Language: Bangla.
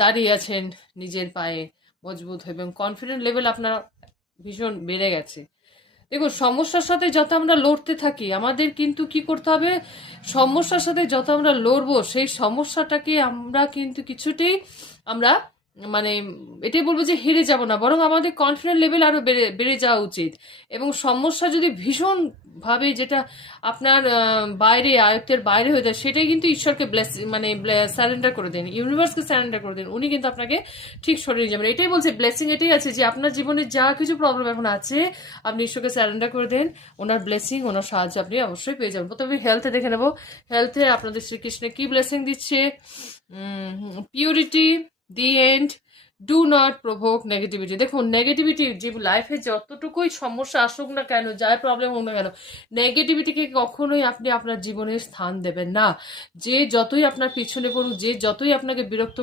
দাঁড়িয়ে আছেন নিজের পায়ে মজবুত হয়ে, এবং কনফিডেন্ট লেভেল আপনার ভীষণ বেড়ে গেছে। দেখুন, সমস্যার সাথে যত আমরা লড়তে থাকি, আমাদের কিন্তু কি করতে হবে, সমস্যার সাথে যত আমরা লড়বো সেই সমস্যাটাকে আমরা কিন্তু কিছুতেই আমরা মানে এটাই বলবো যে হেরে যাব না, বরং আমাদের কনফিডেন্ট লেভেল আরো বেড়ে বেড়ে যাওয়া উচিত। এবং সমস্যা যদি ভীষণ ভাবে যেটা আপনার বাইরে আয়ত্তের বাইরে হয়ে যায়, সেটাই কিন্তু ঈশ্বরকে স্যারেন্ডার করে দেন, ইউনিভার্সকে স্যারেন্ডার করে দেন, উনি কিন্তু আপনাকে ঠিক সরিয়ে যাবেন। এটাই বলছে, ব্লেসিং এটাই আছে যে আপনার জীবনে যা কিছু প্রবলেম এখন আছে, আপনি ঈশ্বরকে স্যারেন্ডার করে দেন, ওনার ব্লেসিং, ওনার সাহায্য আপনি অবশ্যই পেয়ে যাবেন। প্রথমে হেলথে দেখে নেবো, হেলথে আপনাদের শ্রীকৃষ্ণ কি ব্লেসিং দিচ্ছে। Purity, the end, do not provoke negativity. দেখুন, নেগেটিভিটি যে লাইফে যতটুকুই সমস্যা আসুক না কেন, যাই প্রবলেম হোক না কেন, নেগেটিভিটিকে কখনোই আপনি আপনার জীবনে স্থান দেবেন না। যে যতই আপনার পিছনে পড়ুক, যে যতই আপনাকে বিরক্ত